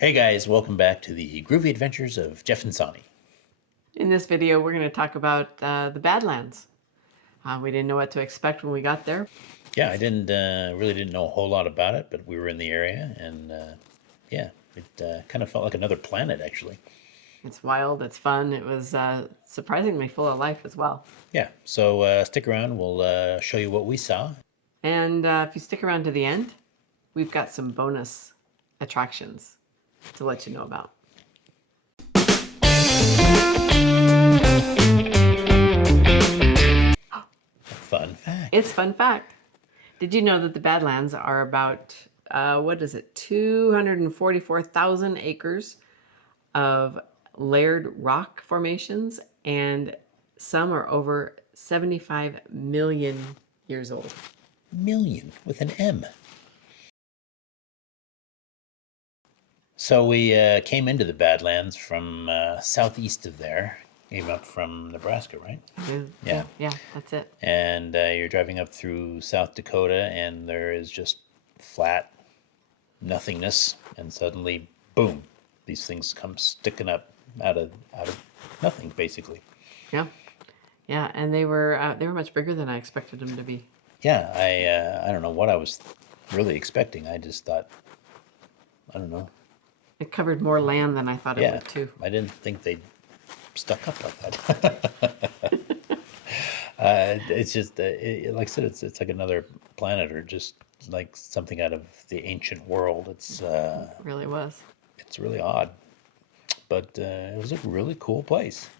Hey guys, welcome back to the Groovy Adventures of Jeff and Soni. In this video, we're going to talk about the Badlands. We didn't know what to expect when we got there. Yeah, I really didn't know a whole lot about it, but we were in the area, and yeah, it kind of felt like another planet, actually. It's wild, it's fun. It was surprisingly full of life as well. Yeah, so stick around. We'll show you what we saw. And if you stick around to the end, we've got some bonus attractions to let you know about. Fun fact. It's fun fact. Did you know that the Badlands are about, 244,000 acres of layered rock formations, and some are over 75 million years old. Million with an M. So we came into the Badlands from southeast of there. Came up from Nebraska, right? Yeah, that's it. And you're driving up through South Dakota, and there is just flat nothingness, and suddenly, boom, these things come sticking up out of nothing, basically. Yeah, yeah, and they were much bigger than I expected them to be. Yeah, I don't know what I was really expecting. I just thought, I don't know. It covered more land than I thought it would too. I didn't think they stuck up like that. It's just, like I said, it's like another planet, or just like something out of the ancient world. It really was. It's really odd, but it was a really cool place.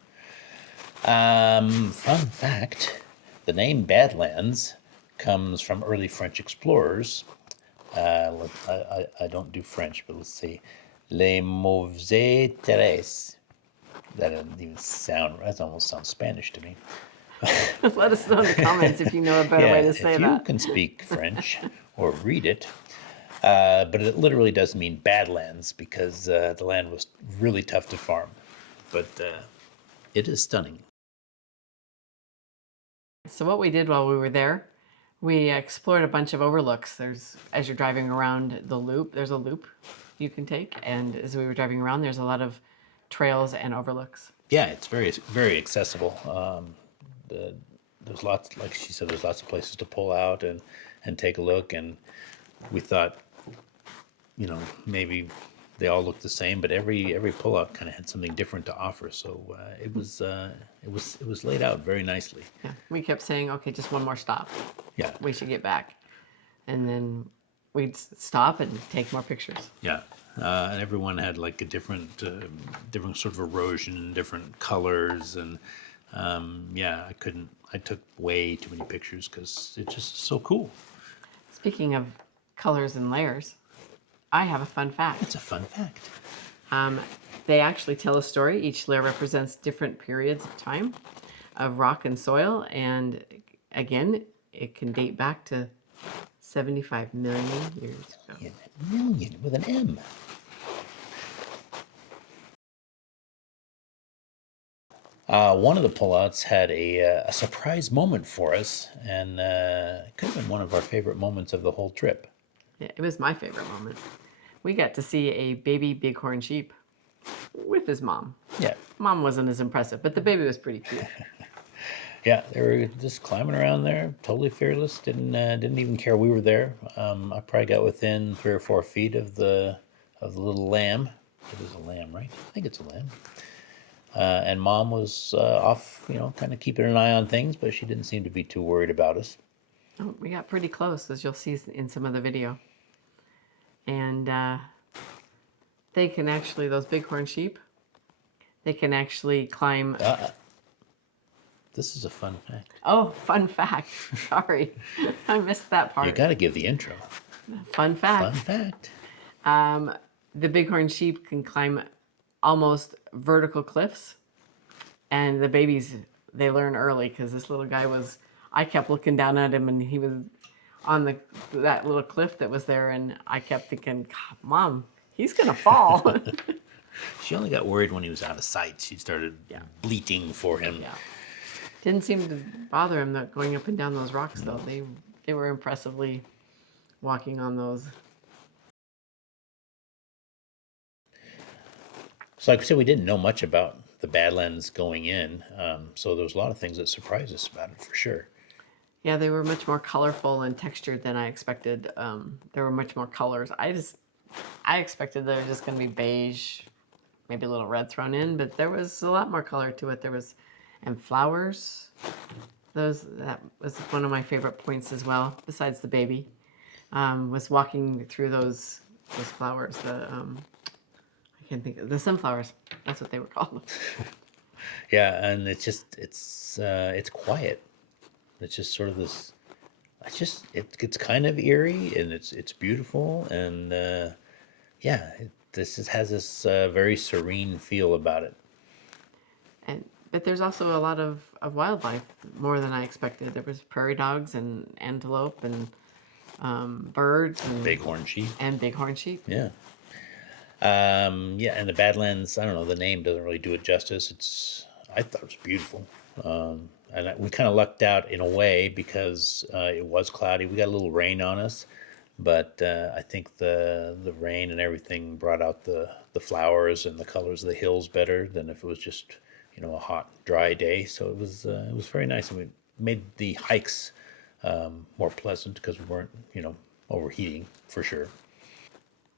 Fun fact, the name Badlands comes from early French explorers. I don't do French, but let's see. Les Mauvais Terres. That doesn't even sound, that almost sounds Spanish to me. Let us know in the comments if you know a better way to say if that. you can speak French or read it. But it literally does mean Badlands, because the land was really tough to farm. But it is stunning. So what we did while we were there, we explored a bunch of overlooks. As you're driving around the loop, there's a loop you can take, and as we were driving around, there's a lot of trails and overlooks. Yeah, it's very, very accessible. There's lots, like she said, there's lots of places to pull out and take a look. And we thought, maybe they all looked the same, but every pullout kind of had something different to offer. So it was laid out very nicely. Yeah, we kept saying, okay, just one more stop. Yeah, we should get back, and then we'd stop and take more pictures. Yeah, and everyone had like a different sort of erosion and different colors, and yeah, I took way too many pictures because it's just so cool. Speaking of colors and layers, I have a fun fact. It's a fun fact. They actually tell a story. Each layer represents different periods of time of rock and soil, and again, it can date back to 75 million years ago. Million with an M. One of the pullouts had a surprise moment for us, and it could have been one of our favorite moments of the whole trip. Yeah, it was my favorite moment. We got to see a baby bighorn sheep with his mom. Yeah. Mom wasn't as impressive, but the baby was pretty cute. Yeah, they were just climbing around there, totally fearless. Didn't even care we were there. I probably got within 3 or 4 feet of the little lamb. It is a lamb, right? I think it's a lamb. And Mom was off, kind of keeping an eye on things, but she didn't seem to be too worried about us. Oh, we got pretty close, as you'll see in some of the video. And they can actually, those bighorn sheep, they can actually climb. This is a fun fact. Oh, fun fact. Sorry, I missed that part. You got to give the intro. Fun fact. Fun fact. The bighorn sheep can climb almost vertical cliffs, and the babies, they learn early, because this little guy I kept looking down at him, and he was on that little cliff that was there, and I kept thinking, God, Mom, he's gonna fall. She only got worried when he was out of sight. She started bleating for him. Yeah. Didn't seem to bother him that going up and down those rocks, though. They were impressively walking on those. So like I said, we didn't know much about the Badlands going in, so there was a lot of things that surprised us about it for sure. Yeah, they were much more colorful and textured than I expected. There were much more colors. I expected there was just going to be beige, maybe a little red thrown in, but there was a lot more color to it. There was, and flowers. That was one of my favorite points as well. Besides the baby, was walking through those flowers. I can't think of the sunflowers. That's what they were called. Yeah, and it's quiet. It's just sort of this. It's kind of eerie and it's beautiful and yeah, has this very serene feel about it. And but there's also a lot of wildlife, more than I expected. There was prairie dogs and antelope and birds Bighorn sheep. and bighorn sheep. Yeah. Yeah, and the Badlands, I don't know, the name doesn't really do it justice. I thought it was beautiful. We kind of lucked out in a way because it was cloudy. We got a little rain on us, but I think the rain and everything brought out the flowers and the colors of the hills better than if it was just a hot, dry day. So it was very nice, and we made the hikes more pleasant because we weren't overheating for sure.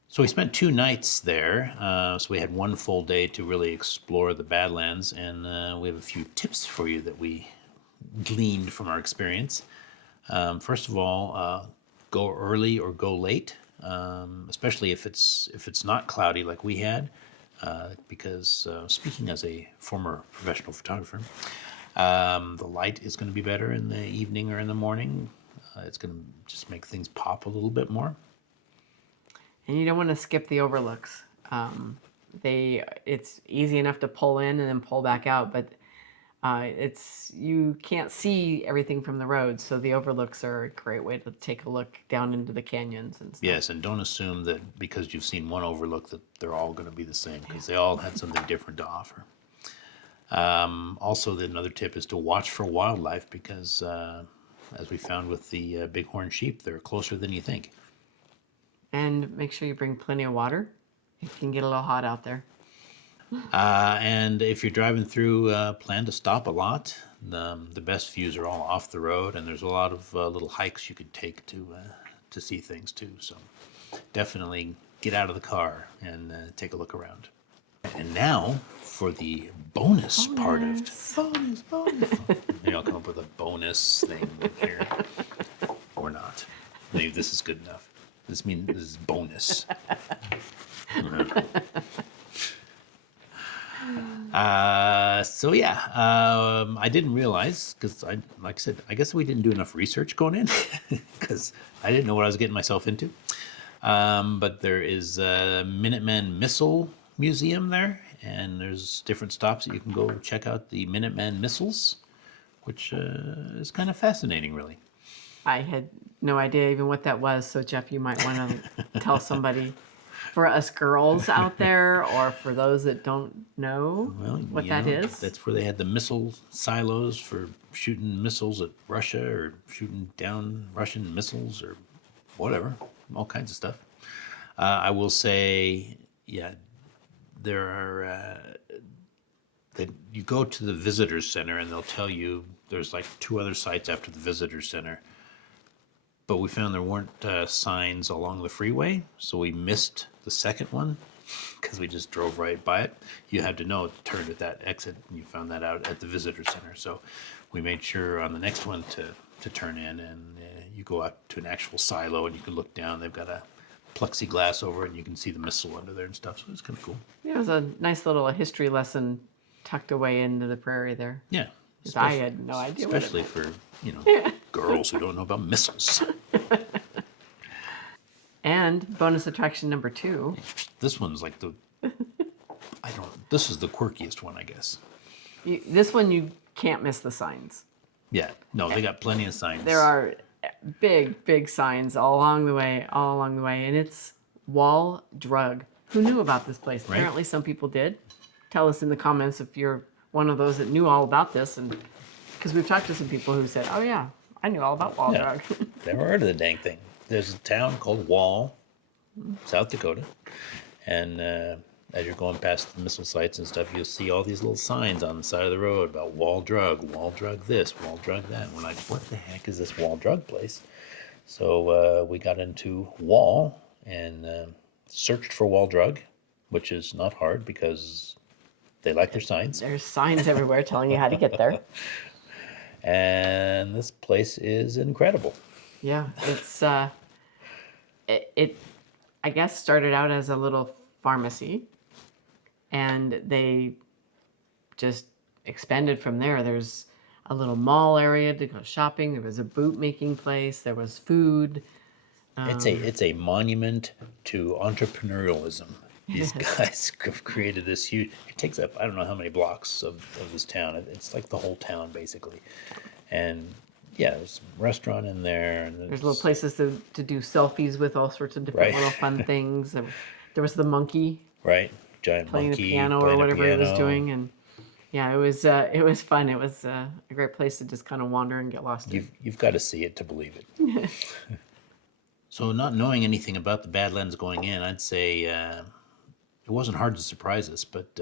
So we spent 2 nights there. So we had one full day to really explore the Badlands, and we have a few tips for you that we gleaned from our experience. First of all, go early or go late, especially if it's not cloudy like we had, because speaking as a former professional photographer, the light is going to be better in the evening or in the morning. It's going to just make things pop a little bit more. And you don't want to skip the overlooks. It's easy enough to pull in and then pull back out, but you can't see everything from the road, so the overlooks are a great way to take a look down into the canyons and stuff. Yes, and don't assume that because you've seen one overlook that they're all going to be the same, because they all had something different to offer. Also, another tip is to watch for wildlife because, as we found with the bighorn sheep, they're closer than you think. And make sure you bring plenty of water. It can get a little hot out there. And if you're driving through, plan to stop a lot. The best views are all off the road, and there's a lot of little hikes you could take to see things too. So definitely get out of the car and take a look around. And now for the bonus part of bonus. Maybe I'll come up with a bonus thing here, or not. Maybe this is good enough. This is bonus. So yeah, I didn't realize because like I said, I guess we didn't do enough research going in because I didn't know what I was getting myself into. But there is a Minuteman Missile Museum there, and there's different stops that you can go check out the Minuteman missiles, which is kind of fascinating, really. I had no idea even what that was, so Jeff, you might want to tell somebody, for us girls out there, or for those that don't know what that is. That's where they had the missile silos for shooting missiles at Russia or shooting down Russian missiles or whatever, all kinds of stuff. I will say, yeah, there are. That you go to the visitors center and they'll tell you there's like 2 other sites after the visitors center. But we found there weren't signs along the freeway, so we missed the second one because we just drove right by it. You had to know to turn at that exit, and you found that out at the visitor center. So we made sure on the next one to turn in, and you go out to an actual silo, and you can look down. They've got a plexiglass over it, and you can see the missile under there and stuff. So it's kind of cool. Yeah, it was a nice little history lesson tucked away into the prairie there. Yeah. I had no idea. Especially for, girls who don't know about missiles. And bonus attraction number 2. This one's like this is the quirkiest one, I guess. This one you can't miss the signs. Yeah, no, they got plenty of signs. There are big signs all along the way, and it's Wall Drug. Who knew about this place? Right. Apparently some people did. Tell us in the comments if you're one of those that knew all about this, and because we've talked to some people who said, "Oh yeah, I knew all about Wall Drug." Never heard of the dang thing. There's a town called Wall, South Dakota, and as you're going past the missile sites and stuff, you'll see all these little signs on the side of the road about wall drug this, wall drug that. And we're like, what the heck is this wall drug place? So we got into Wall and searched for wall drug, which is not hard because they like their signs. There's signs everywhere telling you how to get there. And this place is incredible. Yeah, it's it I guess started out as a little pharmacy, and they just expanded from there. There's a little mall area to go shopping. There was a boot making place. There was food. It's a monument to entrepreneurialism. These Yes. guys have created this huge. It takes up I don't know how many blocks of this town. It's like the whole town basically, and yeah, there's a restaurant in there. And There's little places to do selfies with all sorts of different Right. little fun things. There was the monkey right, giant playing monkey the piano or playing a whatever he was piano. doing, and yeah, it was fun. It was a great place to just kind of wander and get lost in. You've got to see it to believe it. So, not knowing anything about the Badlands going in, I'd say it wasn't hard to surprise us, but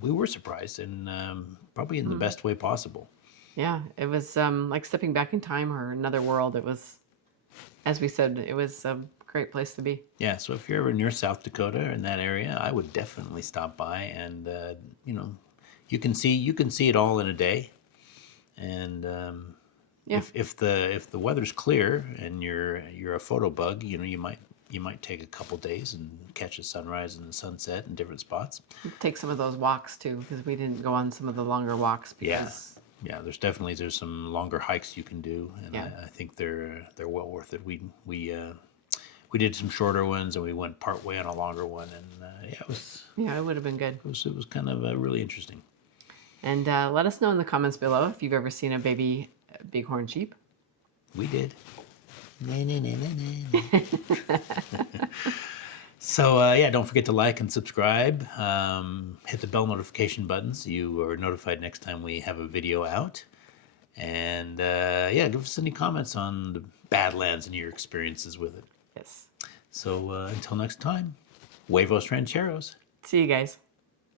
we were surprised, and probably in the best way possible. Yeah, it was like stepping back in time or another world. It was, as we said, it was a great place to be. Yeah, so if you're ever near South Dakota in that area, I would definitely stop by, and you know, you can see it all in a day, and Yeah. if the weather's clear and you're a photo bug, you know, you might take a couple days and catch a sunrise and a sunset in different spots. Take some of those walks too, because we didn't go on some of the longer walks because Yeah, there's some longer hikes you can do, and Yeah. I think they're well worth it. We did some shorter ones, and we went part way on a longer one, and yeah, it would have been good. it was kind of really interesting. And let us know in the comments below if you've ever seen a baby bighorn sheep. We did. Nah, nah, nah, nah, nah. So yeah, don't forget to like and subscribe. Hit the bell notification button so you are notified next time we have a video out. And yeah, give us any comments on the Badlands and your experiences with it. Yes. So until next time, huevos rancheros. See you guys.